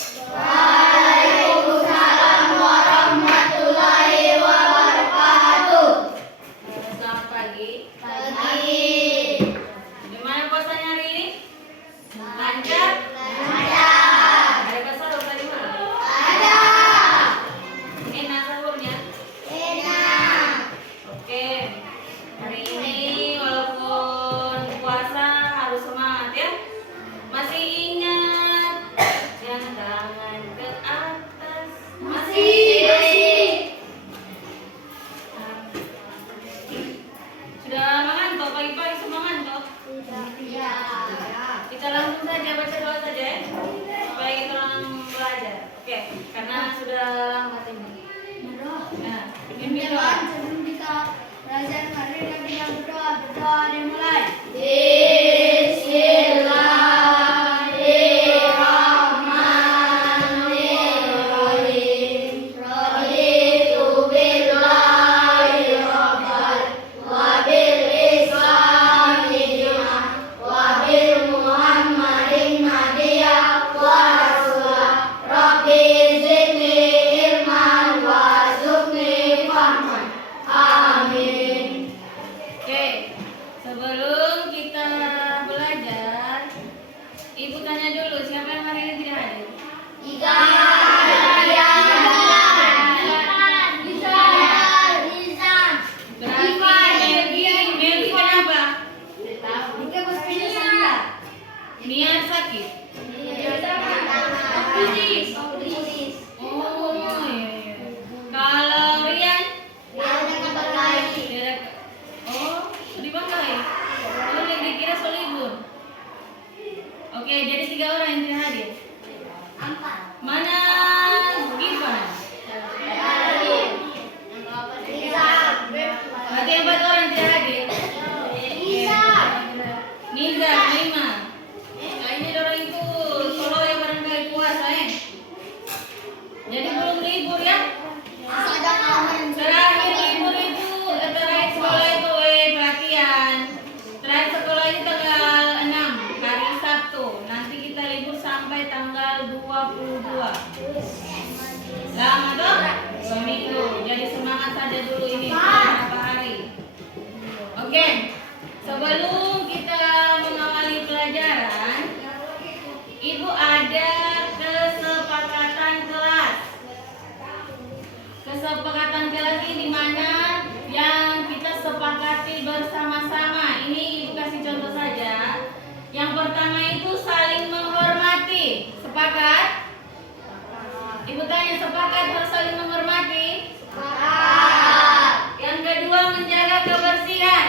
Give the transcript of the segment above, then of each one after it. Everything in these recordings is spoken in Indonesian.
Waalaikumsalam warahmatullahi wabarakatuh. Selamat pagi. Pagi. Gimana puasanya hari ini? Lancar? Lancar. Ada sahur tadi malam? Ada. Enak sahurnya? Enak. Oke. Hari ini walaupun puasa harus semangat ya. Masih ingat yang tangan ke atas? Masih. Sudah mengantuk pagi-pagi, semua ngantuk? Iya. Kita langsung saja baca doa saja ya, supaya kita langsung belajar. Oke, karena sudah lambat ini. Nah, ini doa. Sebelum kita belajar, mari kita berdoa. Berdoa dimulai. Bismillahirrahmanirrahim. Raditu billahi rabbal wa bil islami dinan wa bil muhammadin nabiyya wa rasula. Rabbi zidni ilman warzuqni fahman. Amin. Oke, sebelum kita belajar, Ibu tanya dulu siapa yang hari ini tidak hadir? Berarti Melgi kenapa? Niat sakit. Oh iya. Kalau Rian? Oh, dibangkai. Oh, yang dikira soal libur. Oke, jadi 3 orang yang tidak hadir. Mana Gifan? Berarti 4 orang tidak hadir. Niza, Naima. Kayaknya orang itu solo yang barangkali puasa Jadi belum libur ya? Terakhir libur itu, terakhir sekolah itu pelatihan. Terakhir sekolah itu tanggal 6 hari Sabtu. Nanti kita libur sampai tanggal 22. Lama toh? Seminggu. Jadi semangat saja dulu ini beberapa hari. Oke. Sebelum kita mengawali pelajaran, Ibu ada kesepakatan kelas. Kesepakatan kelas ini di mana yang kita sepakati bersama-sama. Ini Ibu kasih contoh saja. Yang pertama itu saling menghormati. Sepakat? Ibu tanya, sepakat harus saling menghormati? Yang kedua menjaga kebersihan.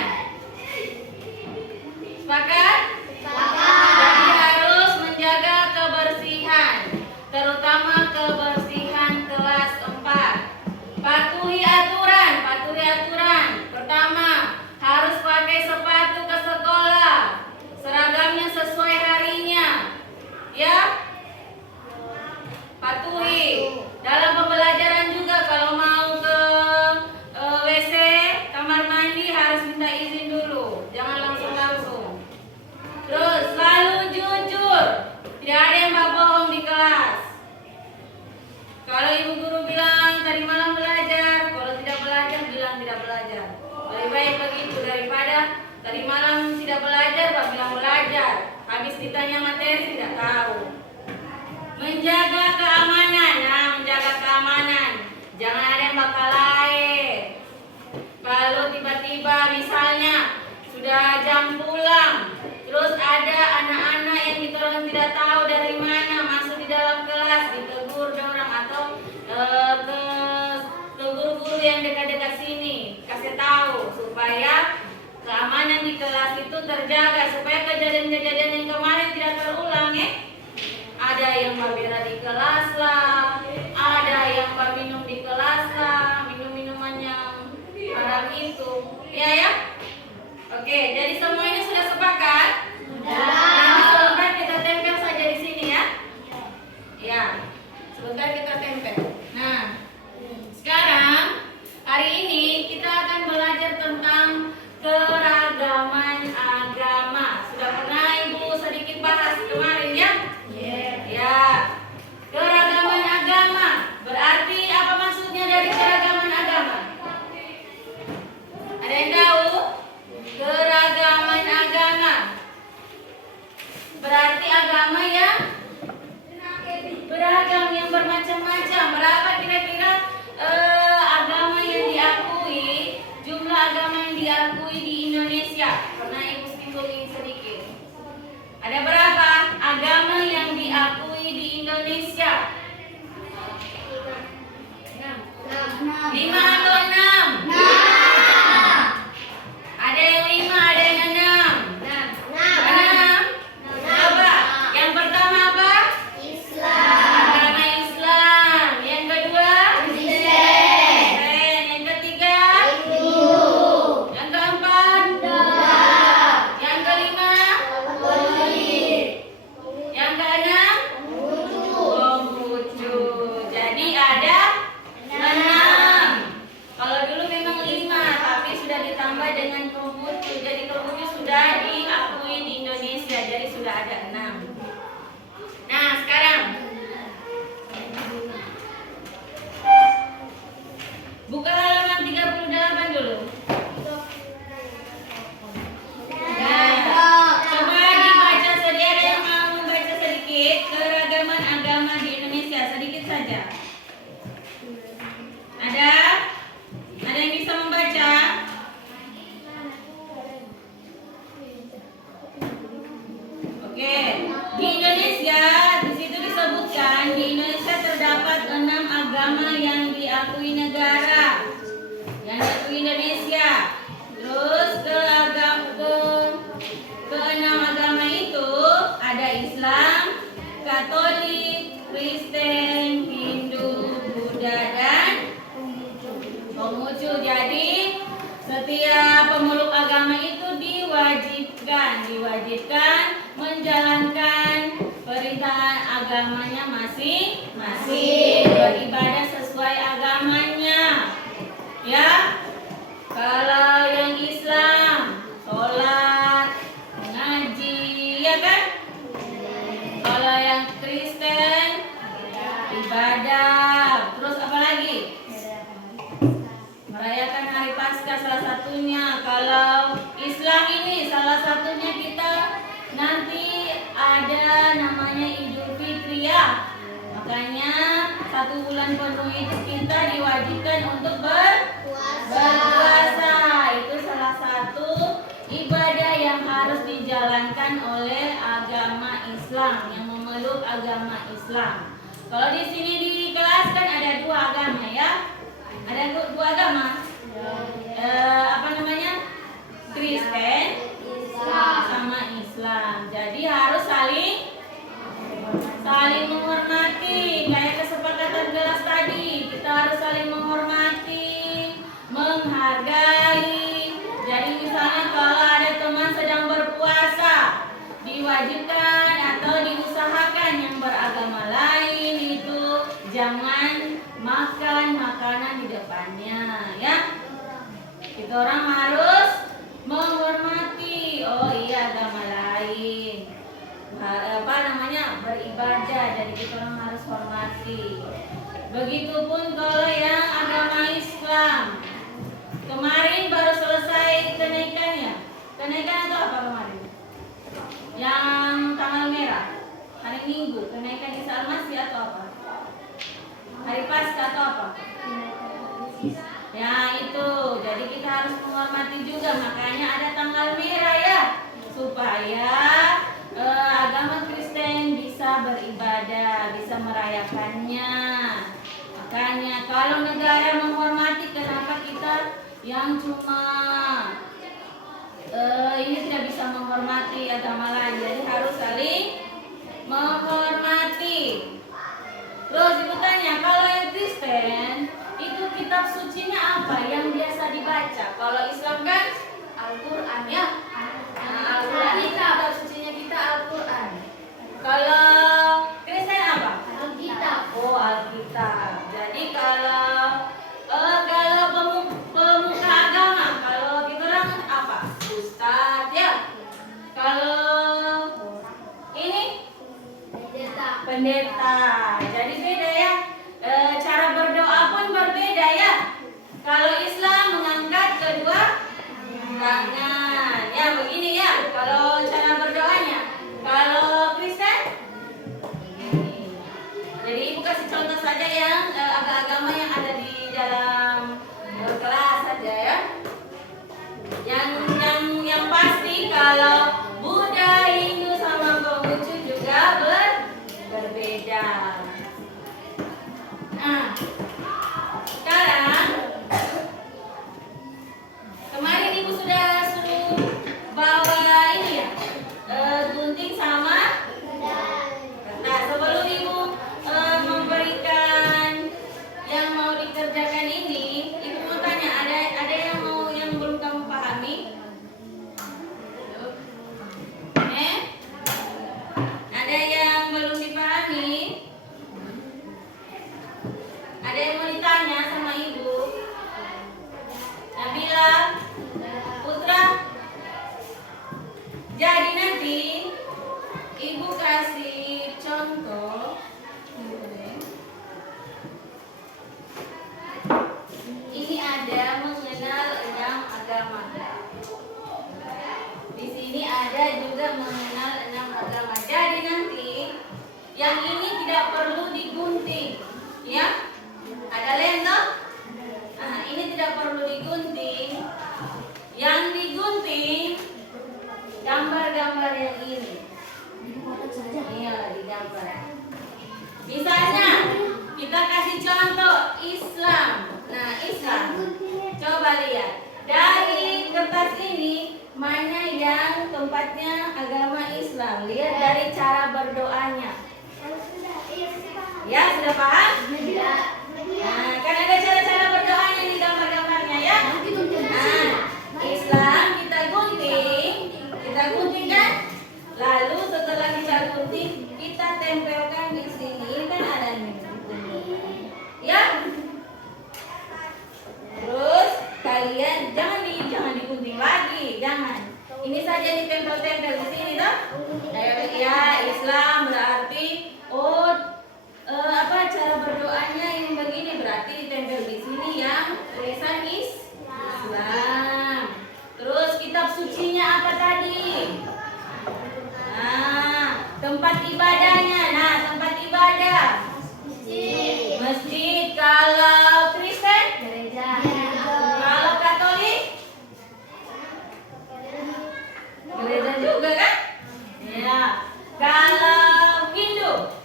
Sepakat? Jadi harus menjaga kebersihan, terutama kebersihan kelas 4. Patuhi aturan, patuhi aturan. Pertama, harus pakai sepatu ke sekolah. Seragamnya sesuai harinya. Ya? Patuhi. Dalam pembelajaran juga kalau mau ke WC, kamar mandi harus minta izin dulu. Jangan langsung-langsung. Terus selalu jujur. Tidak ada yang bohong di kelas. Kalau ibu guru bilang tadi malam belajar, kalau tidak belajar bilang tidak belajar. Lebih baik begitu daripada tadi malam tidak belajar, Pak bilang belajar. Habis ditanya materi tidak tahu. Menjaga keamanan, nah menjaga keamanan. Jangan ada yang bakal lain. Kalau tiba-tiba misalnya sudah jam pulang, terus ada anak-anak yang kita orang tidak tahu dari mana masuk di dalam kelas, ditegur orang atau ke guru-guru yang dekat-dekat sini, kasih tahu supaya keamanan di kelas itu terjaga, supaya kejadian-kejadian yang kemarin tidak terulang Ada yang berbeda di kelas lah, ada yang minum di kelas lah, minum-minuman yang haram itu, ya. Oke, jadi semuanya sudah sepakat? Nanti sebentar kita tempel saja di sini ya. Ya, sebentar kita tempel. Nah, sekarang hari ini kita akan belajar tentang keragaman agama. Sudah pernah Ibu sedikit bahas kemarin ya? Ya. agama yang beragam, yang bermacam-macam. Berapa kira-kira agama yang diakui, jumlah agama yang diakui di Indonesia? Pernah Ibu hitungin sedikit. Ada berapa agama yang diakui di Indonesia? 5 atau 6? Ada yang 5, ada yang 6. 6. Apa? Yang pertama apa? Agama Islam. Yang kedua? Kristen. Yang ketiga? Yang keempat? Yang kelima? Yang keenam? Konghucu. Jadi ada 6. Kalau dulu memang 5, tapi sudah ditambah dengan Konghucu. Jadi Konghucu sudah diakui di Indonesia, jadi sudah ada 6. Nah, sekarang buka halaman 38 dulu. Nah, coba dibaca saja, ada yang mau membaca sedikit keragaman agama di Indonesia, sedikit saja. Ada? Ada yang bisa membaca? Oke. Di Indonesia, di situ disebutkan di Indonesia terdapat 6 agama yang diakui negara, yang diakui Indonesia. Terus ke-6 agama itu ada Islam, Katolik, Kristen, Hindu, Buddha, dan Konghucu. Jadi setiap pemeluk agama itu diwajibkan menjalankan perintah agamanya masing-masing, beribadah sesuai agamanya. Ya, kalau yang Islam sholat, ngaji, ya kan? Kalau yang Kristen ibadah, terus apa lagi? Merayakan hari Paskah salah satunya. Kalau Islam ini salah satunya kita nanti ada namanya Idul Fitri ya. Makanya 1 bulan penuh itu kita diwajibkan untuk berpuasa. Itu salah satu ibadah yang harus dijalankan oleh agama Islam, yang memeluk agama Islam. Kalau di sini dikelaskan ada 2 agama ya. Ada 2 agama. Apa namanya? Kristen sama Islam. Jadi harus saling menghormati. Kayak kesepakatan kelas tadi, kita harus saling menghormati, menghargai. Jadi misalnya kalau ada teman sedang berpuasa, diwajibkan atau diusahakan yang beragama lain itu jangan makan makanan di depannya ya. Kita orang harus menghormati. Oh iya, agama lain beribadah, jadi kita orang harus hormati. Begitupun kalau yang agama Islam. Kemarin baru selesai kenaikannya. Kenaikan itu apa kemarin? Yang tanggal merah, hari Minggu, kenaikan Isa Al-Masih atau apa? Hari Paskah atau apa? Ya itu, jadi kita harus menghormati juga. Makanya ada tanggal merah ya, supaya agama Kristen bisa beribadah, bisa merayakannya. Makanya kalau negara menghormati, kenapa kita yang cuma ini tidak bisa menghormati agama lain? Jadi harus saling menghormati. Terus ibu tanya, kalau yang Kristen itu kitab sucinya apa yang biasa dibaca? Kalau Islam kan Al-Quran ya. Nah, Al-Quran itu kitab sucinya kita Al-Quran. Kalau Kristen apa? Alkitab. Oh, Alkitab. Jadi kalau pemuka agama, kalau kita orang apa? Ustadz ya. Kalau ini pendeta. Jadi beda ya. Cara berdoa pun berbeda ya. Kalau Islam mengangkat kedua tangan. Ya begini ya. Kalau cara berdoanya. Kalau Kristen Yang ini tidak perlu digunting, ya. Ada lentok? Nah, ini tidak perlu digunting. Yang digunting gambar-gambar yang ini. Iya, digambar. Misalnya kita kasih contoh Islam. Nah, Islam. Coba lihat. Dari kertas ini mana yang tempatnya agama Islam? Lihat dari cara berdoanya. Ya, sudah paham? Nah, kan ada cara-cara berdoanya di gambar-gambarnya ya. Nah, Islam kita gunting kan? Lalu setelah kita gunting, kita tempelkan di sini. Ini kan ada nih. Ya. Terus kalian jangan digunting lagi, jangan. Ini saja ditempel-tempel di sini toh. Ya, Islam berarti cara berdoanya yang begini berarti ditempel di sini yang tulisan Islam. Terus kitab sucinya apa tadi? Nah, tempat ibadahnya. Nah, tempat ibadah. Masjid. Kalau Kristen? Gereja. Kalau Katolik? Gereja juga kan? Ya. Kalau Hindu?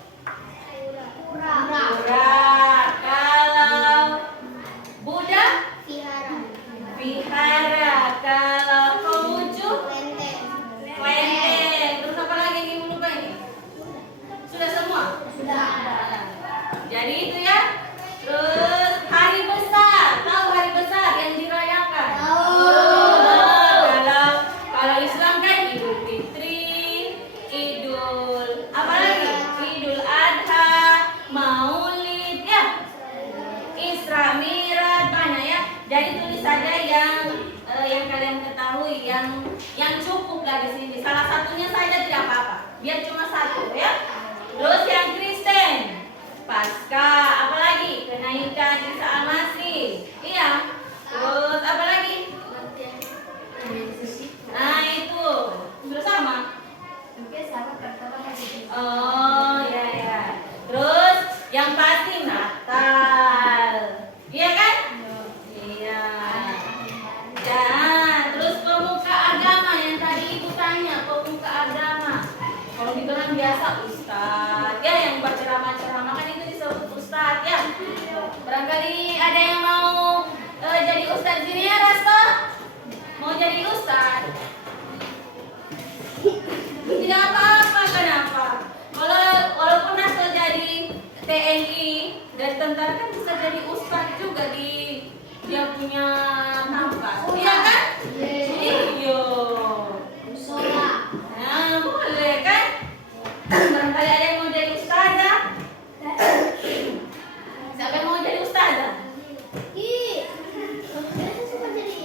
Pura. Kalau Buddha? Vihara. Kalau Konghucu? Klenteng. Terus apa lagi yang ibu lupa ini? Sudah semua? Jadi itu ya. Terus hari besar. Tahu hari besar yang dirayakan? Kalau Islam kan Idul Fitri, Idul apa lagi? Idul Adha, Maulid ya. Isra Mi'raj banyak ya. Jadi tulis saja yang kalian ketahui yang cukup lah di sini. Salah satunya saja tidak apa-apa. Biar cuma satu ya. Terus yang Kristen, Paskah, apalagi kenaikan Isa Al-Masih. Iya. Terus apa lagi? Nah itu sudah sama. Oh ya. Terus yang pasti Natal, iya kan? Iya. Dan terus pemuka agama yang tadi ibu tanya, pemuka agama. Kalau dibilang biasa ustadz, ya yang berceramah-ceramah kan itu disebut ustadz ya. Barangkali ada yang mau jadi ustadz sini ya Rasto? Mau jadi ustadz? Tidak apa-apa, kenapa? Walaupun Rasto jadi TNI dan tentara kan bisa jadi ustadz juga di dia punya tempat, iya kan? Iya. Nah, boleh kan? Barangkali ada yang mau jadi ustazah. Siapa yang mau jadi ustazah?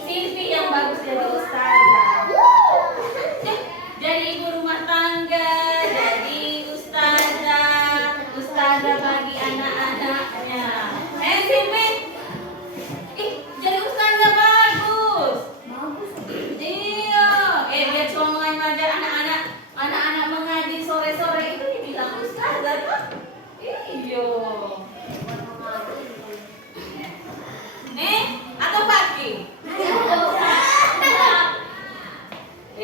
Silvi yang bagus jadi ustazah. Jadi ibu rumah tangga, jadi ustazah bagi anak-anaknya. Silvi, jadi ustazah bagus. Iya, biar cuma ngajar anak-anak mengaji sore-sore itu dibilang ustazah tuh. Iya. Atau Pagi?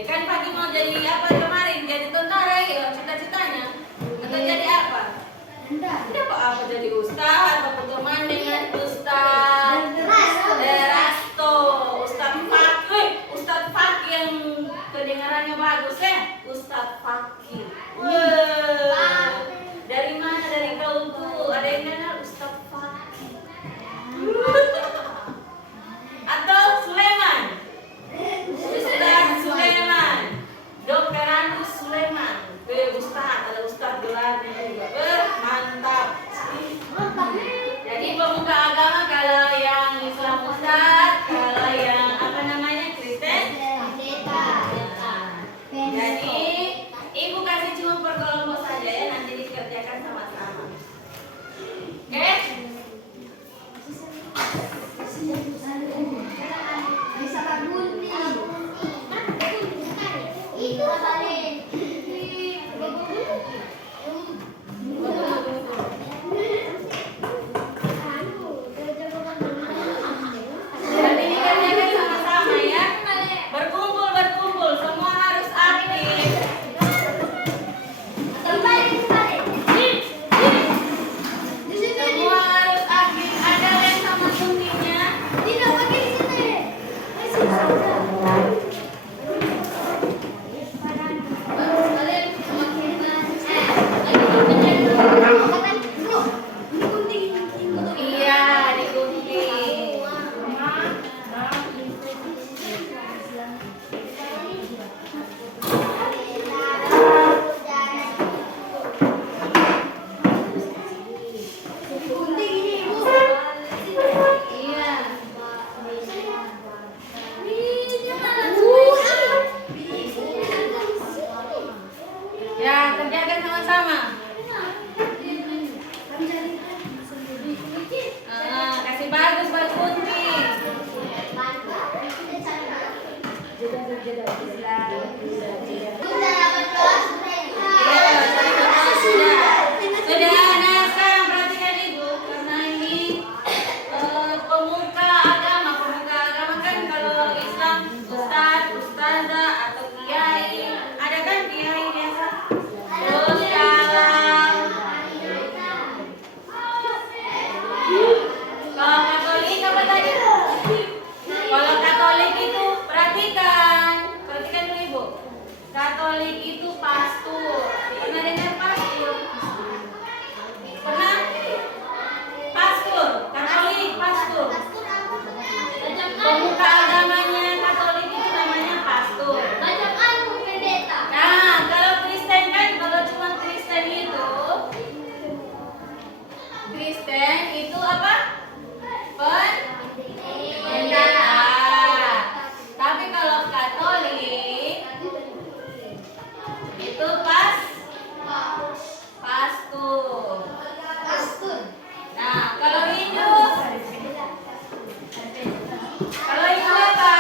Kan Pagi mau jadi apa kemarin? Jadi tentara ya, cita-citanya. Atau jadi apa? Tidak apa jadi ustaz, atau teman dengan ustaz Rasto, Ustaz Fakih yang kedengarannya bagus ya, Ustaz Fakih. Dari mana? Dari Kauku. Ada yang kenal Ustaz Fakih? Atau Sulaiman? Ustaz Sulaiman, Dr. Andus Sulaiman. Ustaz, ada Ustaz gelarnya juga. Mantap. Jadi pemuka agama kalau Ya, kerjakan sama-sama. Kasih bagus buat Putri. Sudah, nah sekarang perhatikan Ibu, karena ini pemuka agama kan kalau Islam ustaz, ustazah atau kiai, ada kan kiai biasa. Terus kalau Katolik apa tadi? Kalau Katolik itu perhatikan dulu Ibu. Katolik itu pastor. Pernah dengar pastor? Pernah? Pastor, Katolik pastor. Pemuka agamanya Katolik itu namanya pastor. Nah, kalau Kristen kan, kalau cuma Kristen itu apa? Pendeta. Tapi kalau Katolik itu pastor. Nah, kalau Hindu apa?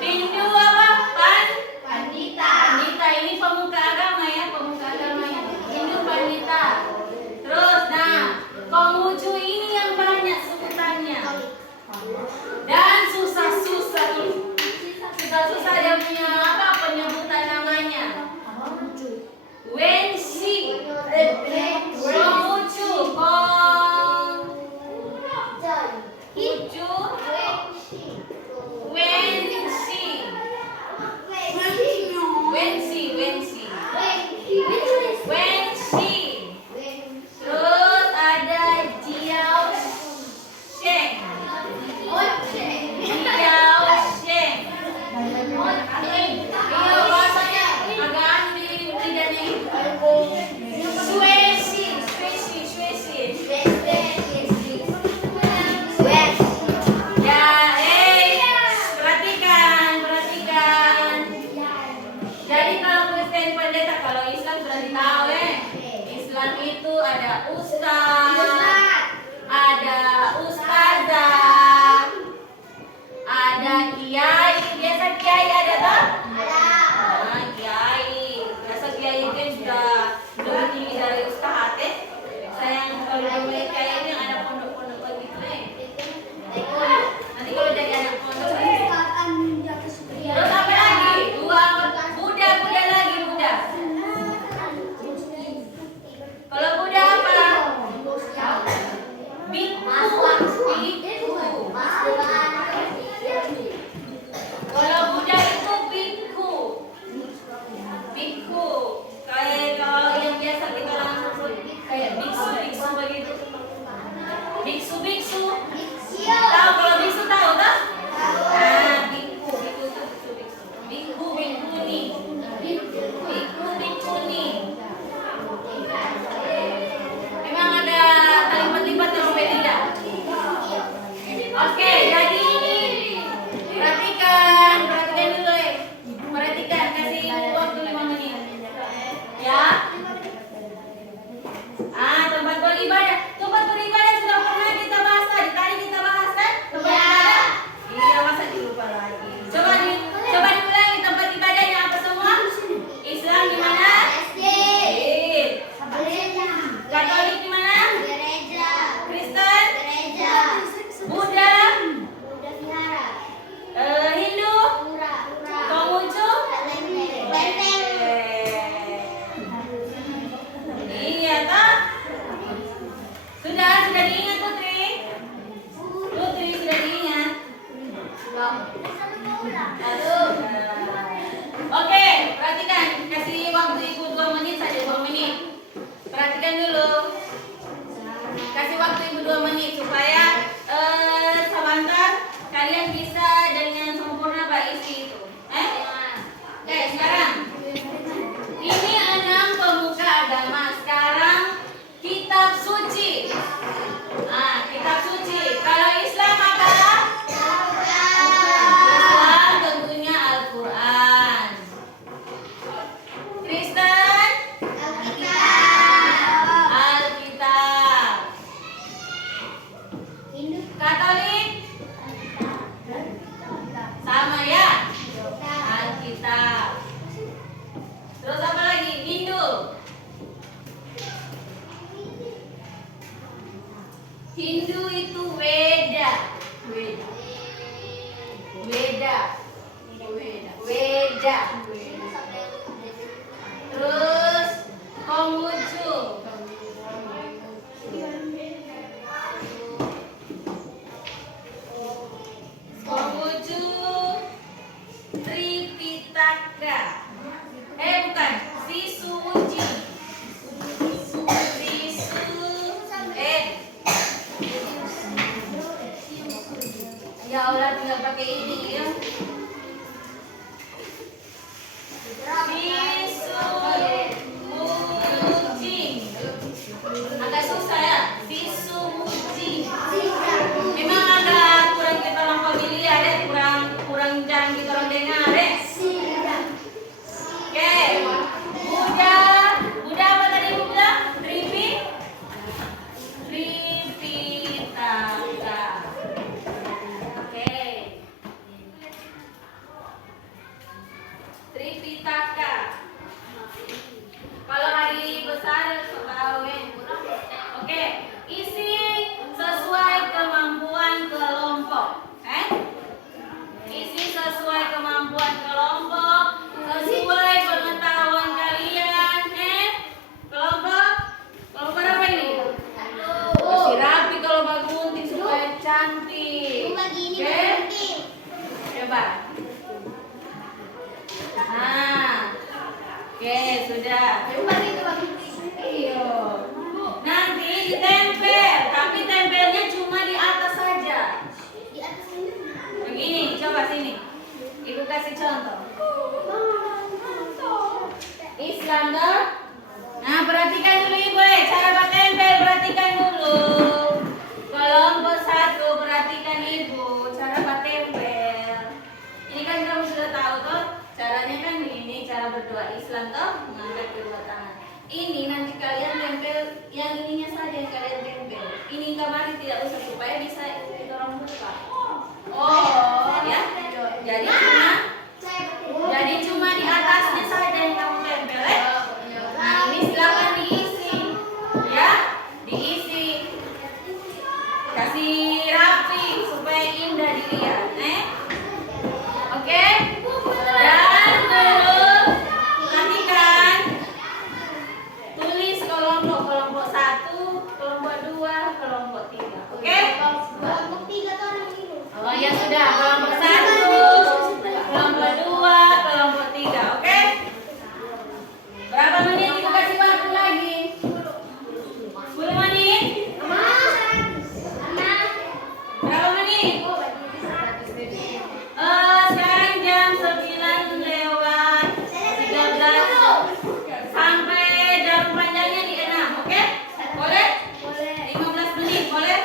Hindu apa? Pandita. Ini pemuka agama ya, pemuka agamanya. Hindu pandita. Terus, nah, Konghucu ini yang banyak sebutannya. Dan susah-susah dia punya apa penyebutan namanya. Wensi. Konghucu. Wensi. Terus ada Jiao Sheng. Iya, bahasanya agak aneh lidahnya. Suesi. Ya, perhatikan. Jadi kalau Kristen pendeta, kalau Islam sudah tahu Islam itu ada ustaz, ada ustazah, ada kiai. Biasa kiai ada tak? Nah, kiai. Biasa kiai kan sudah lebih tinggi dari ustaz Sayang kalau boleh kiai ini ada pondok-pondok begitu Nanti kalau jadi anak pondok terus apa lagi? Buddha lagi. Kalau Buddha apa? Bhikkhu. Kalau Buddha itu bhikkhu. Kayak kalau yang biasa kita langsung kayak biksu begitu. Biksu. Tahu kalau biksu tahu tak? Nah, bhikkhu. Bhikkuni. Memang ada kalimat lipat yang berbeda. Oke, jadi ini perhatikan dulu kasih waktu 5 menit. Ya. Tempat beribadah sudah pernah kita bahas tadi. Kita bahas kan? Tempat ibadah. Iya, masa dilupa lagi. Coba diulangi tempat ibadahnya apa semua? Islam di mana? Katolik di mana? Kristen? Buddha? Hindu? Konghucu? Iya tak? Sudah diingat Putri sudah diingat. Oke, perhatikan. Kasih waktu Ibu 2 menit saja, 2 menit. Perhatikan dulu. Kasih waktu Ibu 2 menit supaya sebentar kalian bisa dengan sempurna isi itu. Oke, sekarang ini 6 pemuka agama. Sekarang kitab suci. Kitab suci. Kalau Islam apa? Weda. Weda. Terus Konghucu. Konghucu Tripitaka. Bukan, Sisuwuji. Ya Allah, tinggal pakai ini ya. Sisuwuji. Agak susah ya. Sisuwuji. Memang agak kurang kita orang familiar deh, kurang jarang kita orang dengar deh. Oke. Buddha apa tadi Buddha? Tripitaka. Oke. Tripitaka. Kalau hari besar tahu ya. Oke, isi sesuai kemampuan kelompok. Isi sesuai kemampuan kelompok, sesuai pengetahuan kalian. Kelompok apa ini? Masih rapi kalau Mbak Gunting supaya cantik. Oke, coba. Nah, oke sudah. Iya. Nanti ditempel, tapi tempelnya cuma di atas saja. Begini, coba sini. Ibu kasih contoh. Islam dong. Nah, perhatikan dulu Ibu cara bertempel, perhatikan dulu. Kelompok 1, perhatikan Ibu, cara bertempel. Ini kan kamu sudah tahu toh, caranya kan ini cara berdoa Islam toh, mengangkat kedua tangan. Ini nanti kalian tempel yang ininya saja yang kalian tempel. Ini kemarin tidak usah supaya bisa kita orang buka. Oh, ya. Jadi cuma di atasnya saja yang kamu tempel ya. Nah, ini silakan diisi. Ya, diisi. Kasih rapi supaya indah dilihat, Oke? Dan terus perhatikan. Tulis kelompok 1, kelompok 2, kelompok 3. Oke? Oh ya sudah, kelompok 1, kelompok 2, kelompok 3. Oke? Berapa menit Ibu kasih waktu lagi? 10 menit? Berapa menit? Sekarang jam 9:13 sampai jam panjangnya di 6, oke? Boleh? 15 menit, boleh?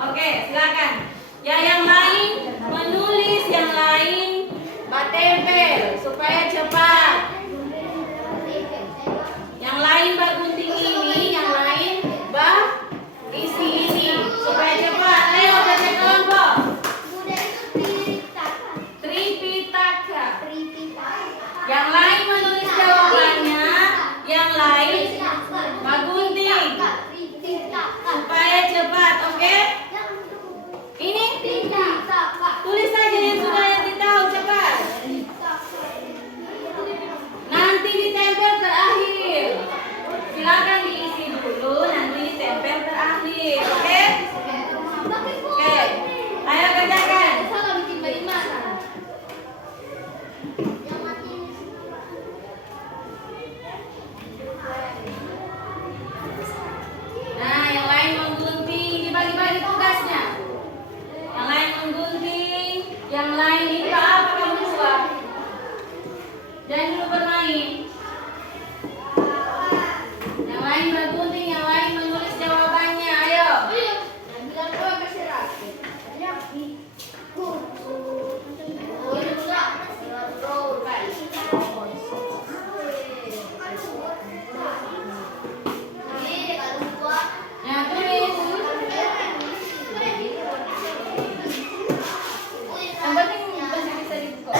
Oke, silakan. Ya, yang lain menulis, yang lain tempel supaya cepat. Yang lain Mbak Gunting ini, yang lain Mbak isi ini supaya cepat. Ayo baca kelompok. Tripitaka. Yang lain menulis jawabannya, yang lain Mbak Gunting supaya cepat, oke? Ini tulis saja yang sudah ditahu cepat. Nanti ditempel terakhir. Silakan diisi dulu, nanti ditempel terakhir, oke? Oke, ayo kerjakan. Nah, yang lain menggunting, dibagi-bagi tugasnya. Yang lain menggunting, yang lain ini apa kamu buat? Jangan dulu bermain. Yang lain bergunting, yang lain menulis jawabannya. Ayo. Nah, tulis. Yang penting masih bisa dibuka.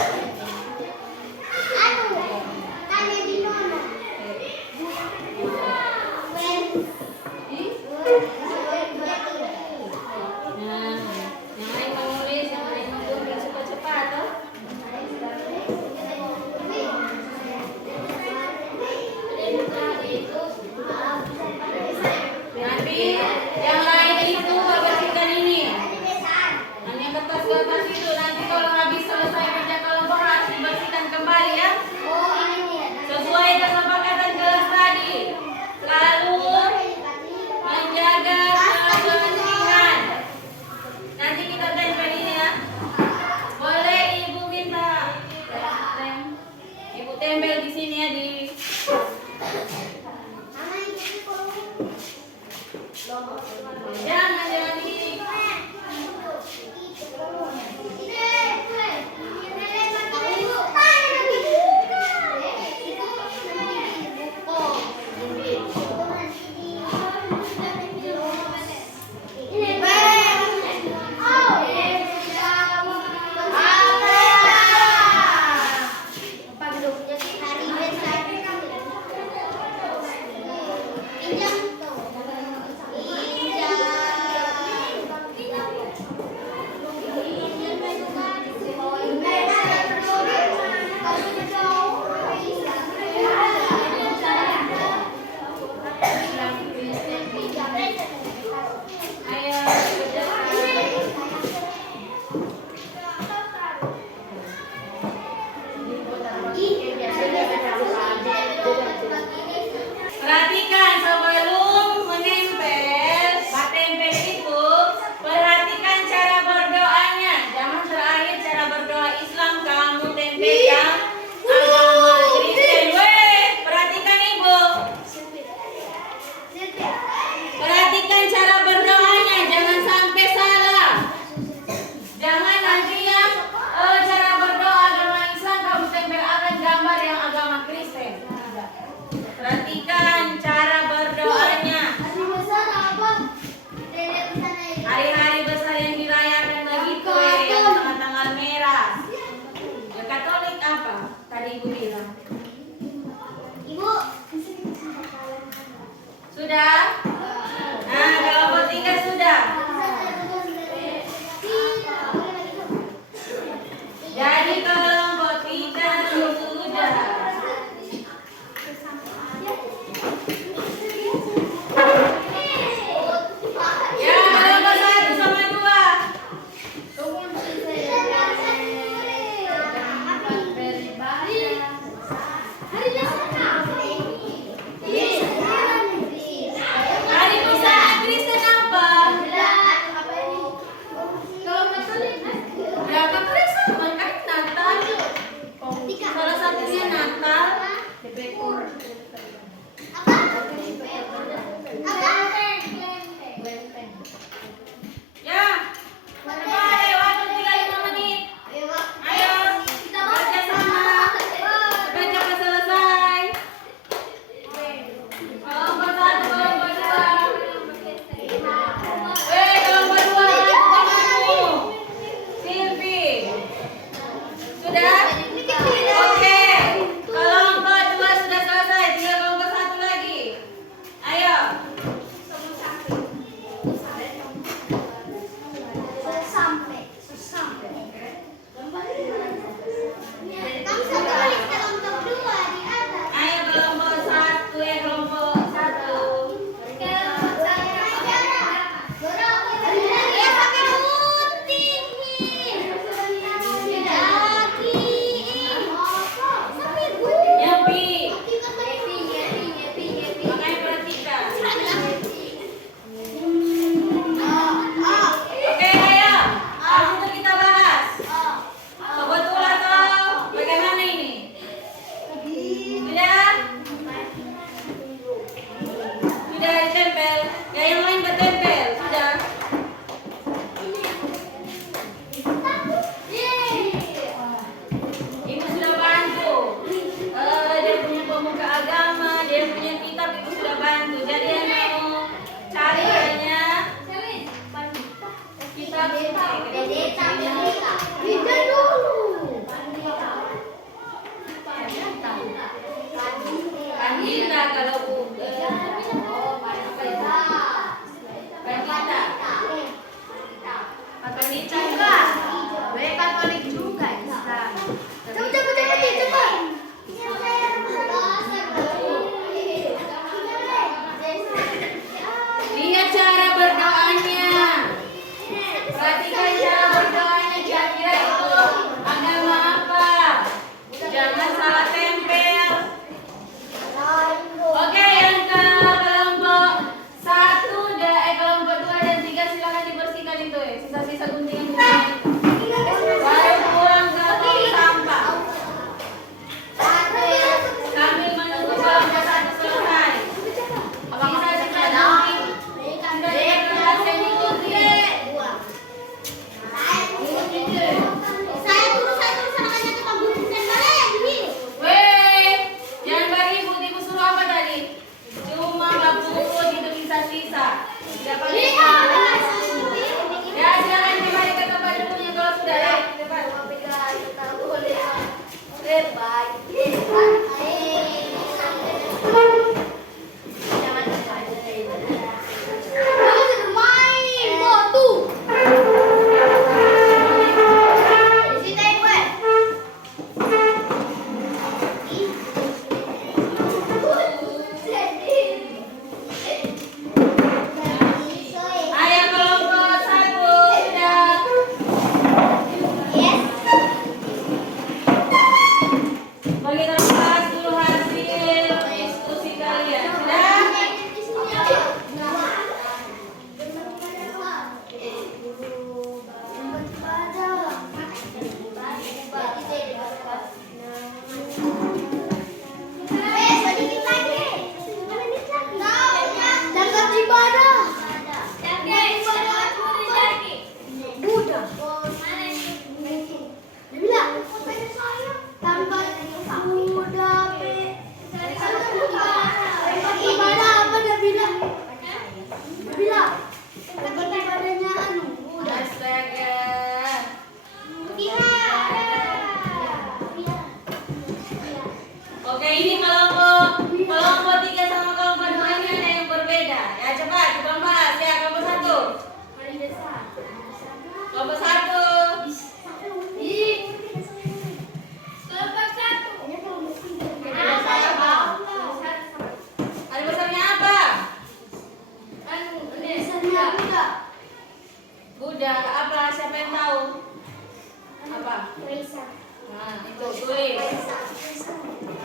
apa? Waisak. Nah, itu tulis.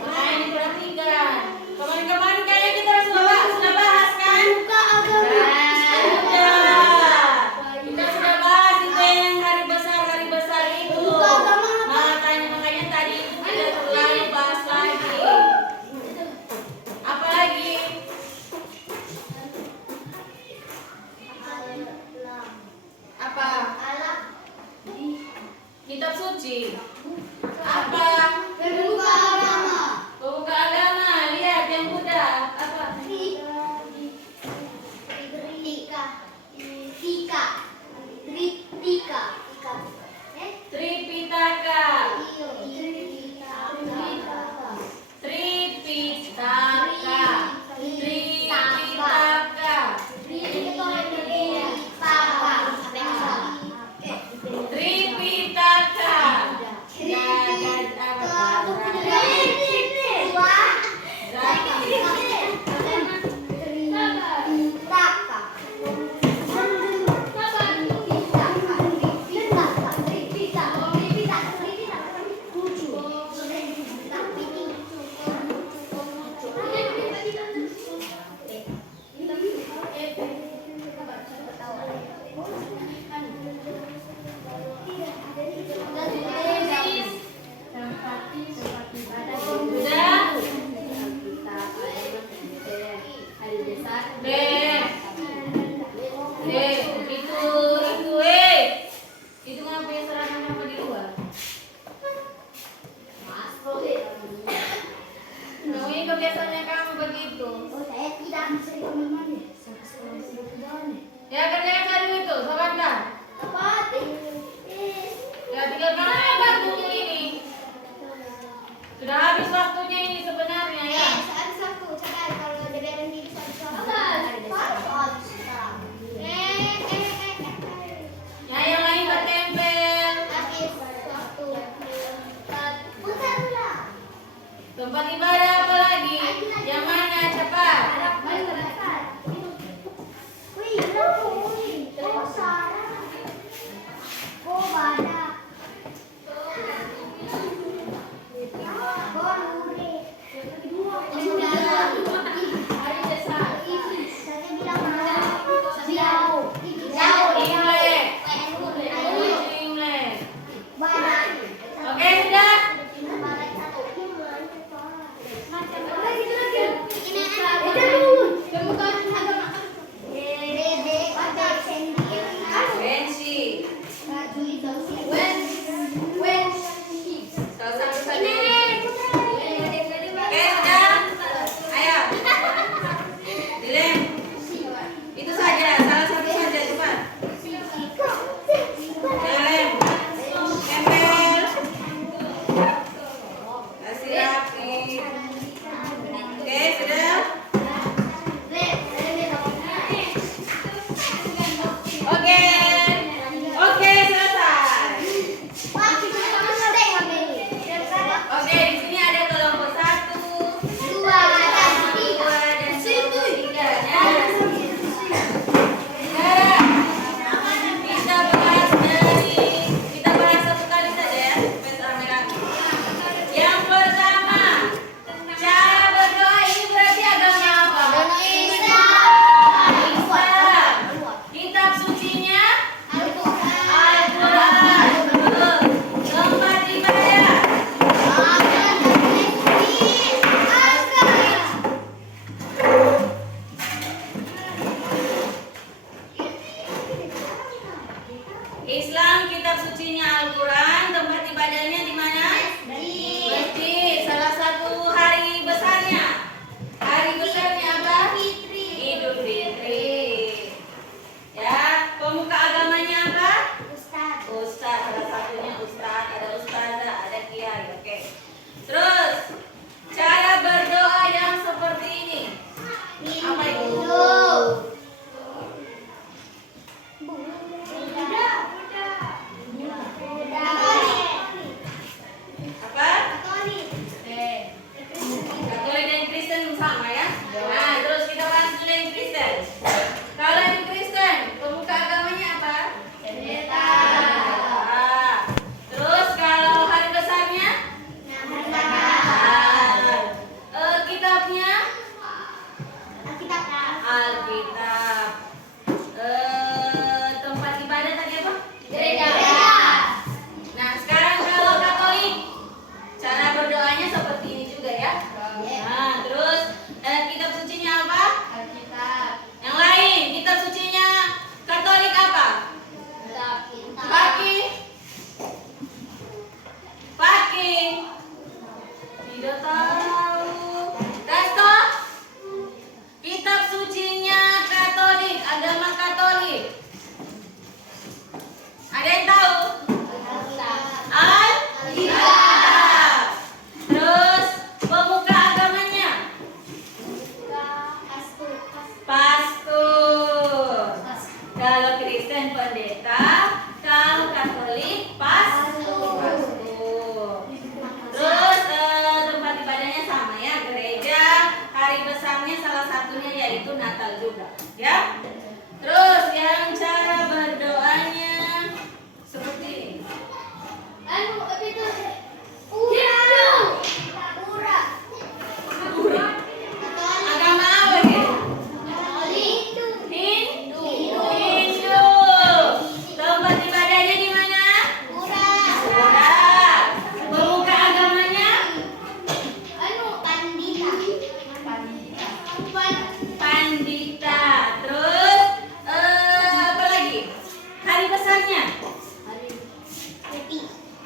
Nah, ini perhatikan. Kemarin-kemarin kayaknya kita sudah bahas kan? Buka agama. Kita sudah bahas itu yang hari besar itu. Makanya tadi itu tidak terlalu bahas lagi. Apa lagi? Apa? Kitab suci. Apa? Membuka agama. Pemuka agama. Lihat yang muda. Apa? Tripitaka. Tripitaka. Tripitaka. Tripitaka.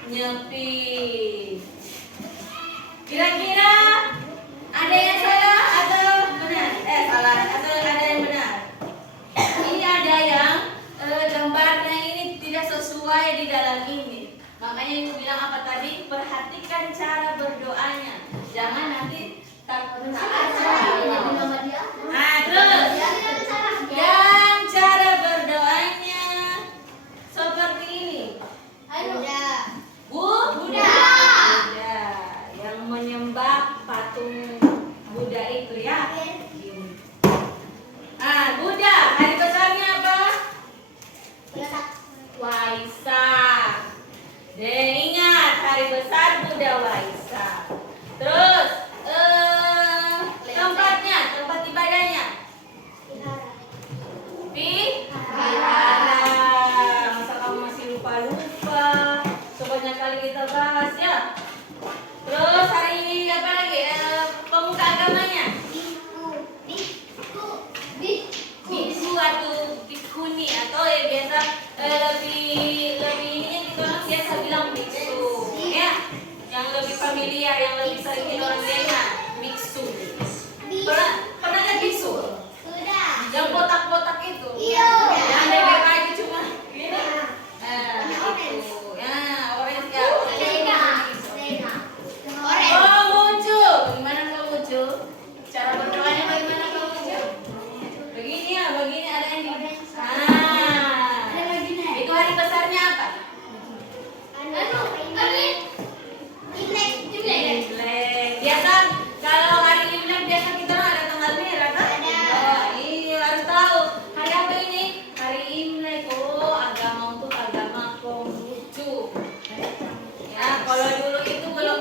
Nyepi. Kira-kira ada yang salah atau benar? Salah atau ada yang benar? Ini ada yang gambarnya ini tidak sesuai di dalam ini. Makanya ibu bilang apa tadi? Perhatikan cara berdoanya. Jangan nanti tak Nah, terus yang cara berdoanya seperti ini. Buddha. Yang menyembah patung Buddha itu ya. Buddha, hari besarnya apa? Waisak. Ingat, hari besar Buddha Waisak. Terus tempat ibadahnya. Vihara. Masa kamu masih lupa-lupa? Sebanyak kali kita bahas ya. Terus hari ini apa lagi? Pemuka agamanya. Biksu atau bikuni atau ya biasa lebih ini kita orang biasa bilang biksu ya. Yang lebih familiar, yang lebih sering orang dengar biksu. Pernah lihat biksu? Yang kotak-kotak itu. Yang bebek aja cuma gini. Itu. Ya, orange ya. Oh, muncul. Gimana kalau muncul? Cara berdoanya bagaimana kalau muncul? Begini ya, begini ada yang di. Itu hari besarnya apa? Imlek. Biasa kalau hari Imlek biasa kita ada tanggal merah kan? Iya harus tahu. Hari apa ini? Hari Imlek. Oh, agama untuk agama Konghucu. Ya, kalau dulu itu belum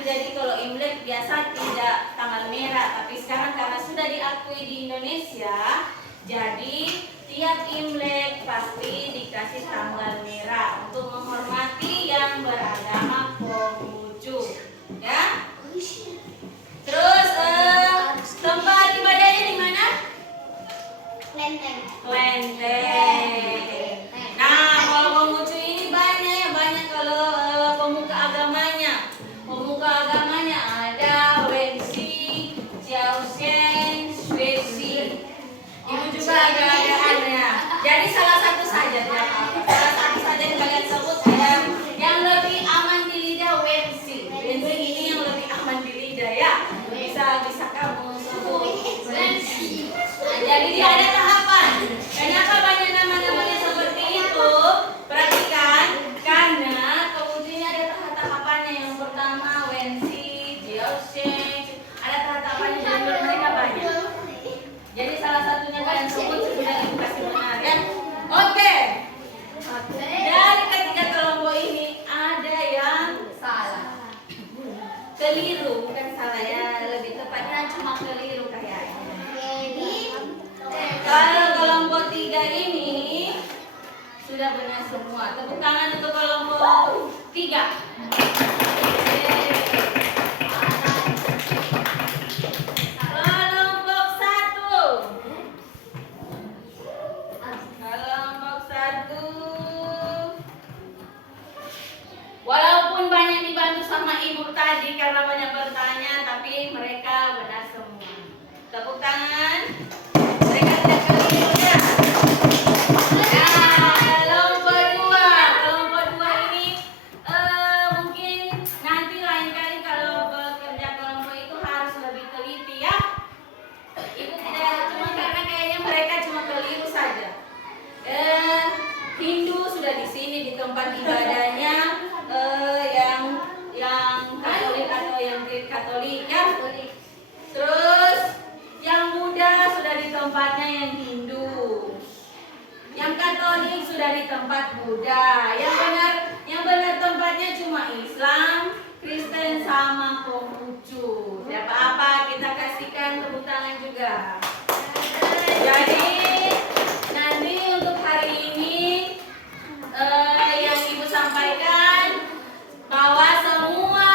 jadi kalau Imlek biasa tidak tanggal merah, tapi sekarang karena sudah diakui di Indonesia, jadi tiap Imlek pasti dikasih tanggal merah untuk menghormati yang beragama Konghucu. Ya. Terus tempat ibadahnya di mana? Klenteng. Nah, kalau Konghucu ini banyak kalau pemuka agamanya. Pemuka agamanya ada Wensi, Jiaosheng, Xuexi. Ibu juga ada. Jadi salah satu saja yang kalian sebut yang lebih aman di lidah Wensi. Wensi ini yang lebih aman di lidah ya. Bisa kamu sebut Wensi. Nah, jadi dia ada tahapan. Kenapa banyak nama-namanya seperti itu? Perhatikan, karena kemudian ada tahap-tahapannya. Yang pertama Wensi, Jiaosheng, ada tahap-tahapannya dan mereka banyak. Jadi salah satunya kalian sebut sudah ibu kasih benar ya. Oke. Dari ketiga kelompok ini ada yang salah. Keliru, bukan salah ya. Lebih tepatnya cuma keliru kayaknya. Kalau kelompok 3 ini sudah benar semua. Tepuk tangan untuk kelompok 3. Kelompok 1. Walaupun banyak dibantu sama ibu tadi karena banyak bertanya, tapi mereka benar semua. Tepuk tangan. Mereka tidak keliru ya. Kelompok 2 ini mungkin nanti lain kali kalau bekerja kelompok itu harus lebih teliti ya. Ibu tidak cuma karena kayaknya mereka cuma keliru saja. Hindu sudah di sini di tempat ibadahnya yang Katolik atau yang Katolik ya. Terus yang Buddha sudah di tempatnya yang Hindu. Yang Katolik sudah di tempat Buddha. Yang benar tempatnya cuma Islam, Kristen sama Konghucu. Tidak apa-apa, kita kasihkan tepuk tangan juga. Jadi nanti untuk hari ini yang ibu sampaikan bahwa semua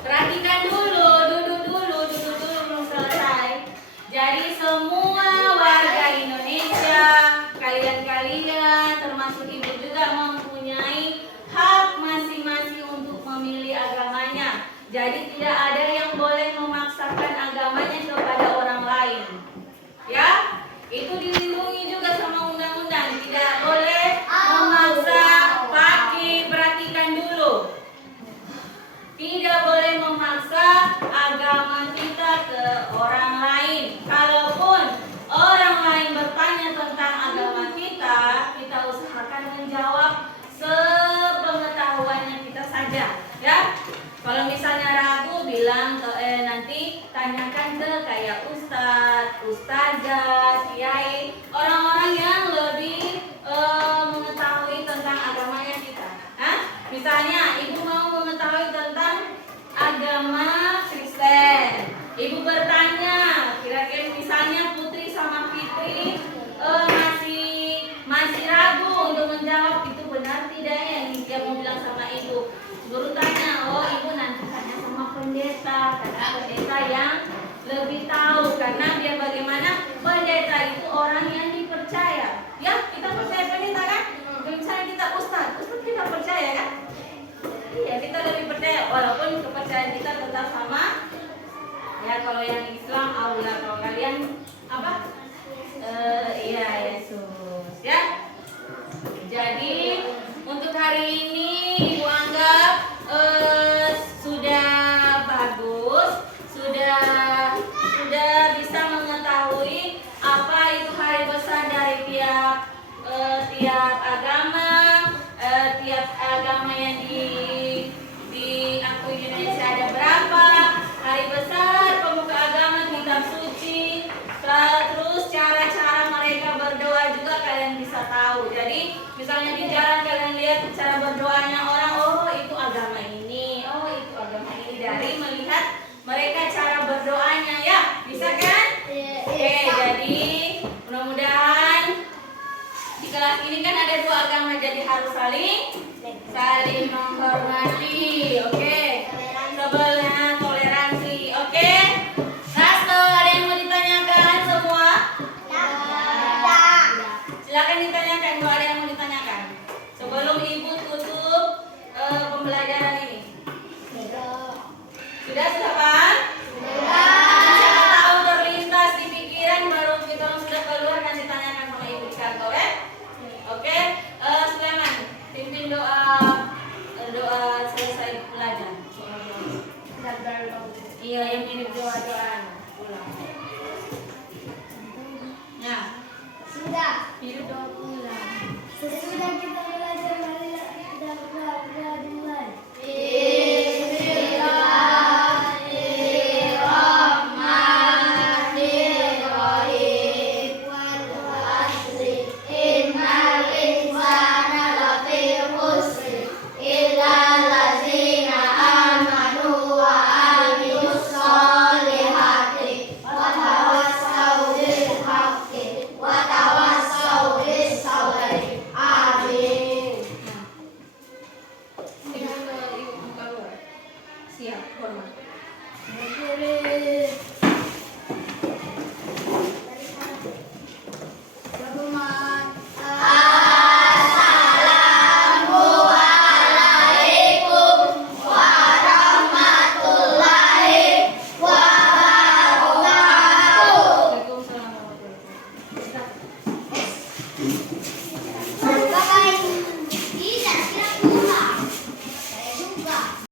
perhatikan dulu, duduk dulu belum selesai. Jadi semua warga Indonesia, kalian termasuk ibu juga mempunyai saja, ya. Kalau misalnya ragu, bilang nanti tanyakan ke kayak ustadz, ustazah, kiai, orang-orang yang lebih mengetahui tentang agamanya kita. Hah? Misalnya ibu mau mengetahui tentang agama Kristen, ibu bertanya, kira-kira misalnya Putri sama Fitri masih ragu untuk menjawab itu benar tidak ya yang dia mau bilang sama ibu. Baru tanya, oh ibu nanti tanya sama pendeta, karena pendeta yang lebih tahu, karena dia bagaimana pendeta itu orang yang dipercaya. Ya, kita percaya pendeta kan? Misalnya kita ustadz kita percaya kan? Iya, kita lebih percaya walaupun kepercayaan kita tetap sama. Ya, kalau yang Islam Allah, kalau kalian apa? Iya Yesus, ya. Jadi untuk hari ini ibu anggap sudah bagus, sudah bisa mengetahui apa itu hari besar dari tiap agama, tiap agama yang diakui di Indonesia ada berapa hari besar, pemuka agama, kitab suci, terus cara-cara mereka berdoa juga kalian bisa tahu. Jadi misalnya di jalan kalian lihat cara berdoanya orang, oh itu agama ini, oh itu agama ini, dari melihat mereka cara berdoanya, ya bisa kan? Oke, jadi mudah-mudahan di kelas ini kan ada dua agama, jadi harus saling menghormati. Oke, sebelumnya toleransi. Oke, Rasto, ada yang mau ditanyakan semua? Silakan ditanyakan kalau ada yang mau ditanyakan sebelum ibu tutup pembelajaran ini. Sudah Pak? Siapa tahu terlintas di pikiran baru kita sudah keluar, nanti tanyakan sama ibu di kantor ya. Oke, Sulaiman, pimpin doa selesai belajar. Iya, yang mirip doa-doaan. Pulang. Nah, Sudah. mirip doa pulang. Sesudah kita belajar, mari kita mulai. Siap, hormat. Waalaikumsalam warahmatullahi wabarakatuh.